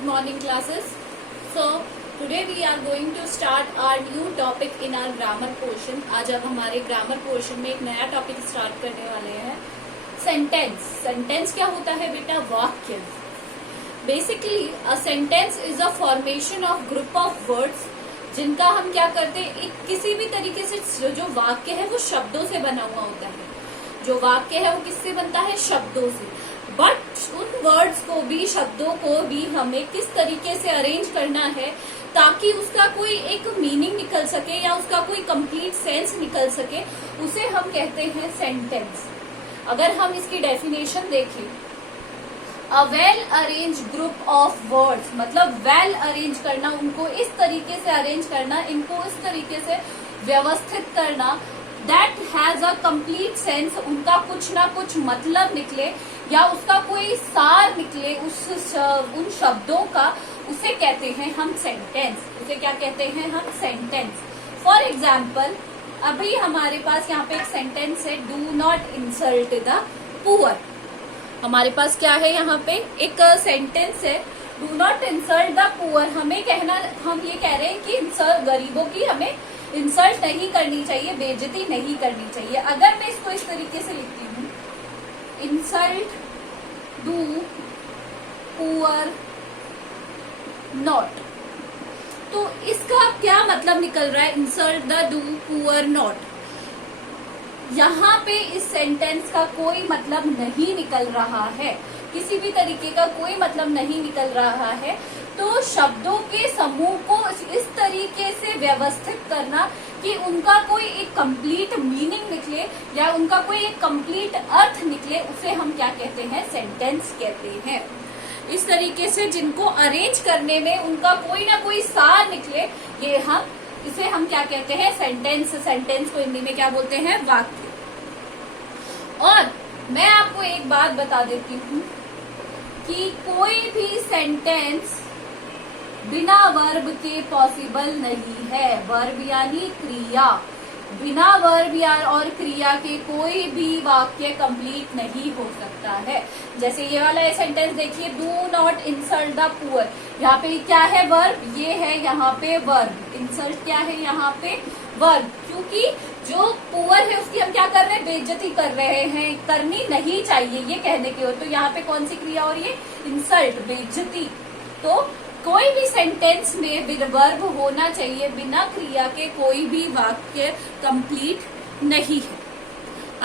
good morning classes. So today we are going to start our new topic in our grammar portion. आज अब हमारे grammar portion में एक नया topic start करने वाले हैं, सेंटेंस. सेंटेंस क्या होता है बेटा? वाक्य. Basically a sentence is a formation of group of words जिनका हम क्या करते हैं, एक किसी भी तरीके से जो वाक्य है वो शब्दों से बना हुआ होता है. जो वाक्य है वो किससे बनता है? शब्दों से. बट उन वर्ड्स को भी, शब्दों को भी हमें किस तरीके से अरेंज करना है ताकि उसका कोई एक मीनिंग निकल सके या उसका कोई कंप्लीट सेंस निकल सके, उसे हम कहते हैं सेंटेंस. अगर हम इसकी डेफिनेशन देखें, a well arrange group of words, मतलब वेल अरेंज करना, उनको इस तरीके से अरेंज करना, इनको इस तरीके से व्यवस्थित करना, that has a complete sense, उनका कुछ ना कुछ मतलब निकले या उसका कोई सार निकले उन शब्दों का, उसे कहते हैं हम सेंटेंस. उसे क्या कहते हैं हम? सेंटेंस. फॉर एग्जाम्पल, अभी हमारे पास यहाँ पे एक सेंटेंस है, do not insult the poor. हमारे पास क्या है? यहाँ पे एक सेंटेंस है, do not insult the poor. हमें कहना, हम ये कह रहे हैं कि गरीबों की हमें इंसल्ट नहीं करनी चाहिए, बेइज्जती नहीं करनी चाहिए. अगर मैं इसको इस तरीके से लिखती हूँ, इंसल्ट डू पुअर नॉट, तो इसका क्या मतलब निकल रहा है? Insult the do poor not. यहाँ पे इस सेंटेंस का कोई मतलब नहीं निकल रहा है, किसी भी तरीके का कोई मतलब नहीं निकल रहा है. तो शब्दों के समूह को इस तरीके से व्यवस्थित करना कि उनका कोई एक कंप्लीट मीनिंग निकले या उनका कोई एक कंप्लीट अर्थ निकले, उसे हम क्या कहते हैं? सेंटेंस कहते हैं. इस तरीके से जिनको अरेंज करने में उनका कोई ना कोई सार निकले, इसे हम क्या कहते हैं? सेंटेंस. सेंटेंस को हिंदी में क्या बोलते हैं? वाक्य. और मैं आपको एक बात बता देती हूँ कि कोई भी सेंटेंस बिना वर्ब के पॉसिबल नहीं है. वर्ब यानी क्रिया. बिना वर्ब या और क्रिया के कोई भी वाक्य कंप्लीट नहीं हो सकता है. जैसे ये वाला सेंटेंस देखिए, do not insult the poor. यहाँ पे क्या है? वर्ब. ये है यहाँ पे वर्ब. इंसल्ट क्या है? यहाँ पे वर्ब. क्योंकि जो पुअर है उसकी हम क्या कर रहे हैं? बेइज्जती कर रहे हैं. करनी नहीं चाहिए ये कहने की हो, तो यहाँ पे कौन सी क्रिया हो रही है? इंसल्ट, बेइज्जती. तो कोई भी सेंटेंस में वर्ब होना चाहिए. बिना क्रिया के कोई भी वाक्य कंप्लीट नहीं है.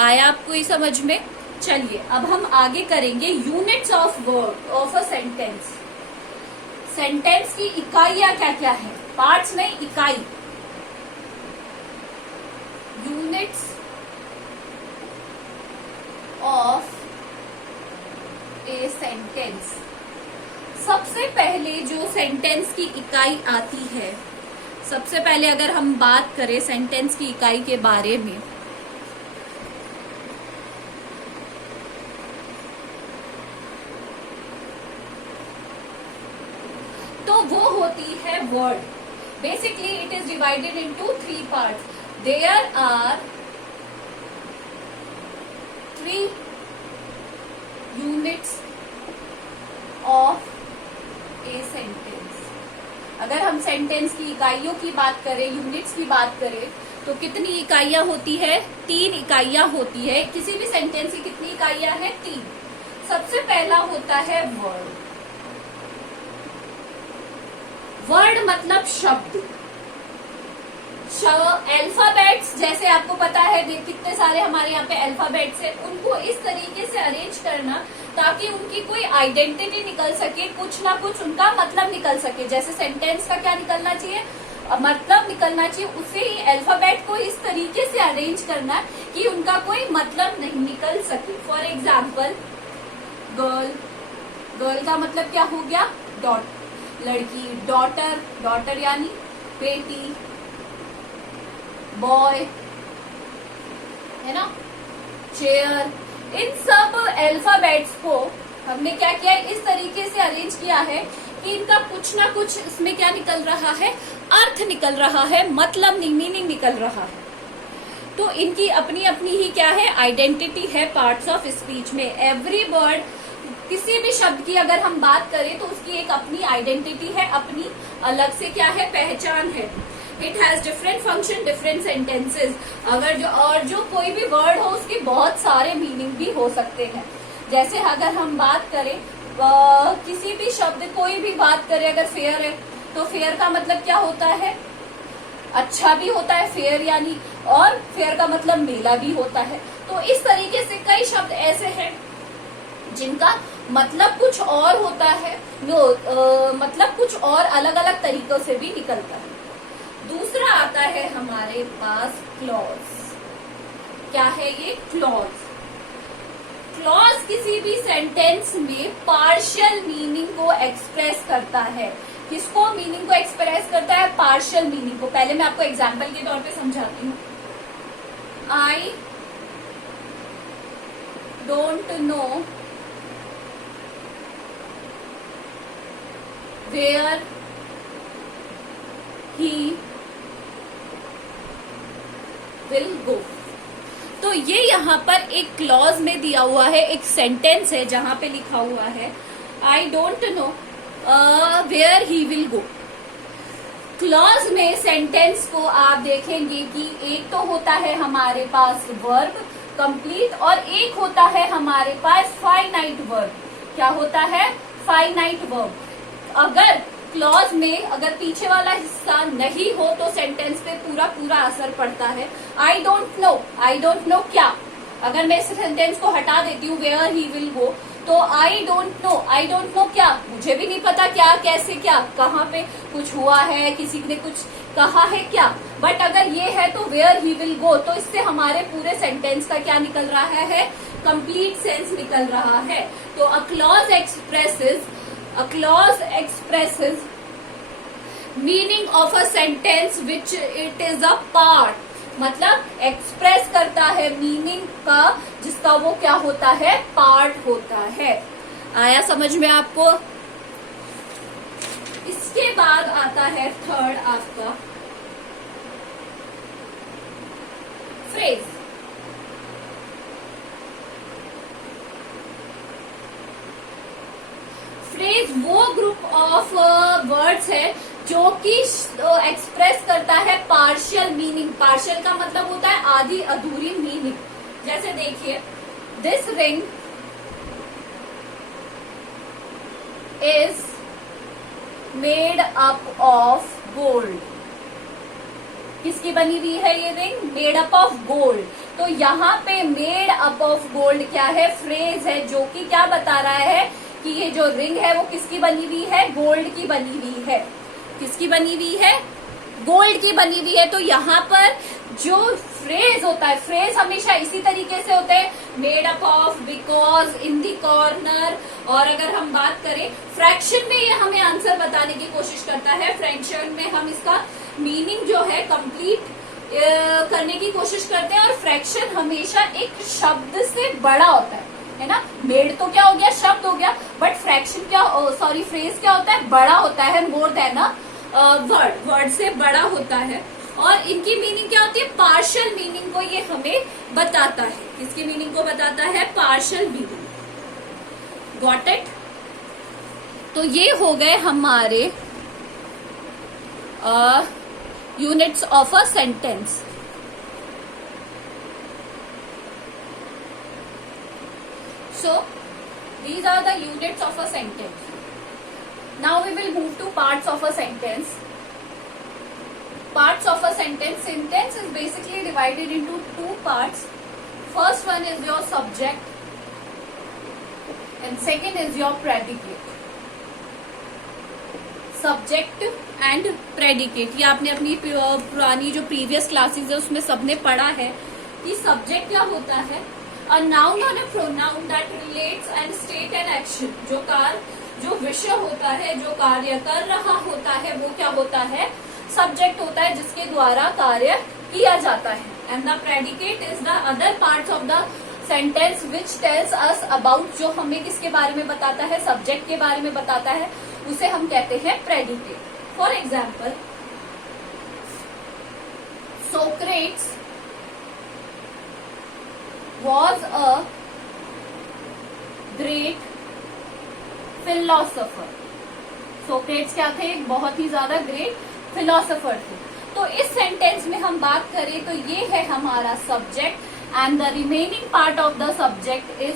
आया आपको ये समझ में? चलिए अब हम आगे करेंगे units of word of a sentence. Sentence की इकाइयां क्या क्या है? पार्ट्स नहीं, इकाई. Units of a sentence. सबसे पहले जो सेंटेंस की इकाई आती है, सबसे पहले अगर हम बात करें सेंटेंस की इकाई के बारे में, तो वो होती है word. Basically it is divided into 3 parts. There are 3 units of a sentence. अगर हम सेंटेंस की इकाइयों की बात करें, यूनिट्स की बात करें, तो कितनी इकाइयां होती है? 3 इकाइयां होती है. किसी भी सेंटेंस की कितनी इकाइयां हैं? 3. सबसे पहला होता है वर्ड. वर्ड मतलब शब्द. अल्फाबेट्स, जैसे आपको पता है कितने सारे हमारे यहाँ पे अल्फाबेट्स हैं, उनको इस तरीके से अरेंज करना ताकि उनकी कोई आइडेंटिटी निकल सके, कुछ ना कुछ उनका मतलब निकल सके. जैसे सेंटेंस का क्या निकलना चाहिए? मतलब निकलना चाहिए. उसे ही अल्फाबेट को इस तरीके से अरेंज करना कि उनका कोई मतलब नहीं निकल सके. For example, girl. गर्ल का मतलब क्या हो गया? लड़की. डॉटर. डॉटर यानी बेटी. बॉय है ना. चेयर. इन सब अल्फाबेट्स को हमने क्या किया? इस तरीके से अरेंज किया है कि इनका कुछ ना कुछ इसमें क्या निकल रहा है? अर्थ निकल रहा है, मतलब मीनिंग निकल रहा है. तो इनकी अपनी अपनी ही क्या है? आइडेंटिटी है पार्ट्स ऑफ स्पीच में. एवरी वर्ड किसी भी शब्द की अगर हम बात करें तो उसकी एक अपनी आइडेंटिटी है, अपनी अलग से क्या है, पहचान है। It has different function, different sentences. अगर जो कोई भी वर्ड हो उसके बहुत सारे मीनिंग भी हो सकते हैं। जैसे अगर हम बात करें किसी भी शब्द, कोई भी बात करें, अगर फेयर है तो फेयर का मतलब क्या होता है, अच्छा भी होता है फेयर यानी, और फेयर का मतलब मेला भी होता है। तो इस तरीके से कई शब्द ऐसे हैं जिनका मतलब कुछ और होता है, मतलब कुछ और अलग अलग तरीकों से भी निकलता है। दूसरा आता है हमारे पास क्लॉज। क्या है ये? क्लॉज। क्लॉज किसी भी सेंटेंस में पार्शियल मीनिंग को एक्सप्रेस करता है। किसको मीनिंग को एक्सप्रेस करता है? पार्शियल मीनिंग को। पहले मैं आपको एग्जांपल के तौर पे समझाती हूँ। I don't know where he will go. तो ये यहाँ पर एक क्लॉज में दिया हुआ है, एक सेंटेंस है जहां पे लिखा हुआ है I don't know where he will go. Clause में सेंटेंस को आप देखेंगे कि एक तो होता है हमारे पास वर्ब कंप्लीट, और एक होता है हमारे पास फाइनाइट वर्ब। क्या होता है? Finite verb. अगर क्लॉज में अगर पीछे वाला हिस्सा नहीं हो तो सेंटेंस पे पूरा पूरा असर पड़ता है। I don't no, I don't no क्या, अगर मैं इस सेंटेंस को हटा देती हूँ वेयर ही विल गो, तो आई डोंट नो क्या, मुझे भी नहीं पता क्या, कैसे, क्या, कहाँ पे कुछ हुआ है, किसी ने कुछ कहा है क्या। बट अगर ये है तो वेयर ही विल गो, तो इससे हमारे पूरे सेंटेंस का क्या निकल रहा है? कंप्लीट सेंस निकल रहा है। तो a clause expresses meaning of a sentence which it is a part, मतलब एक्सप्रेस करता है मीनिंग का जिसका वो क्या होता है? पार्ट होता है। आया समझ में आपको? इसके बाद आता है थर्ड आपका फ्रेज। फ्रेज वो ग्रुप ऑफ वर्ड्स है जो कि एक्सप्रेस करता है पार्शियल मीनिंग। पार्शियल का मतलब होता है आधी अधूरी मीनिंग। जैसे देखिए, this ring is made up of gold. किसकी बनी हुई है ये ring? Made up of gold. तो यहाँ पे मेड अप ऑफ गोल्ड क्या है? फ्रेज है जो कि क्या बता रहा है कि ये जो रिंग है वो किसकी बनी हुई है? गोल्ड की बनी हुई है। किसकी बनी हुई है? गोल्ड की बनी हुई है। तो यहाँ पर जो फ्रेज होता है, फ्रेज हमेशा इसी तरीके से होते हैं, made up of, because, in the corner. और अगर हम बात करें फ्रैक्शन में, ये हमें आंसर बताने की कोशिश करता है। फ्रैक्शन में हम इसका मीनिंग जो है कंप्लीट करने की कोशिश करते हैं। और फ्रैक्शन हमेशा एक शब्द से बड़ा होता है ना। मेड तो क्या हो गया? शब्द हो गया। बट फ्रैक्शन क्या, सॉरी फ्रेज क्या होता है? बड़ा होता है, more than a word, word से बड़ा होता है। और इनकी मीनिंग क्या होती है? पार्शियल मीनिंग को ये हमें बताता है। किसकी मीनिंग को बताता है? Partial meaning. Got it? तो ये हो गए हमारे units of a sentence. So these are the units of a sentence. Now we will move to parts of a sentence. Parts of a sentence. Sentence is basically divided into two parts. First one is your subject and second is your predicate. Subject and predicate. ये आपने अपनी पुरानी जो previous classes है उसमें सबने पढ़ा है कि subject क्या होता है? A noun or a pronoun that relates and state an action. जो विषय होता है, जो कार्य कर रहा होता है, वो क्या होता है? सब्जेक्ट होता है जिसके द्वारा कार्य किया जाता है। And the predicate is the other parts of the sentence which tells us about, जो हमें किसके बारे में बताता है? सब्जेक्ट के बारे में बताता है, उसे हम कहते हैं predicate. For example, Socrates was a great philosopher. Socrates क्या थे? एक बहुत ही ज्यादा ग्रेट फिलोसोफर थे। तो इस सेंटेंस में हम बात करें तो ये है हमारा subject and the remaining part of the subject is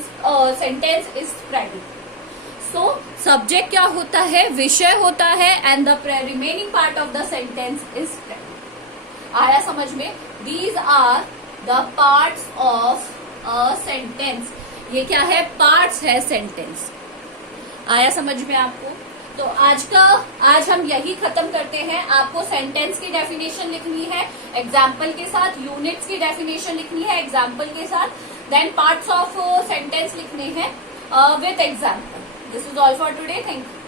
sentence is predicate. So subject क्या होता है? विषय होता है and the remaining part of the sentence is predicate. आया समझ में? These are the parts of a sentence. ये क्या है? पार्ट्स है सेंटेंस। आया समझ में आपको? तो आज हम यही खत्म करते हैं। आपको सेंटेंस की डेफिनेशन लिखनी है एग्जाम्पल के साथ, यूनिट्स की डेफिनेशन लिखनी है एग्जाम्पल के साथ, देन पार्ट्स ऑफ सेंटेंस लिखने हैं with example. This is all for today. Thank you.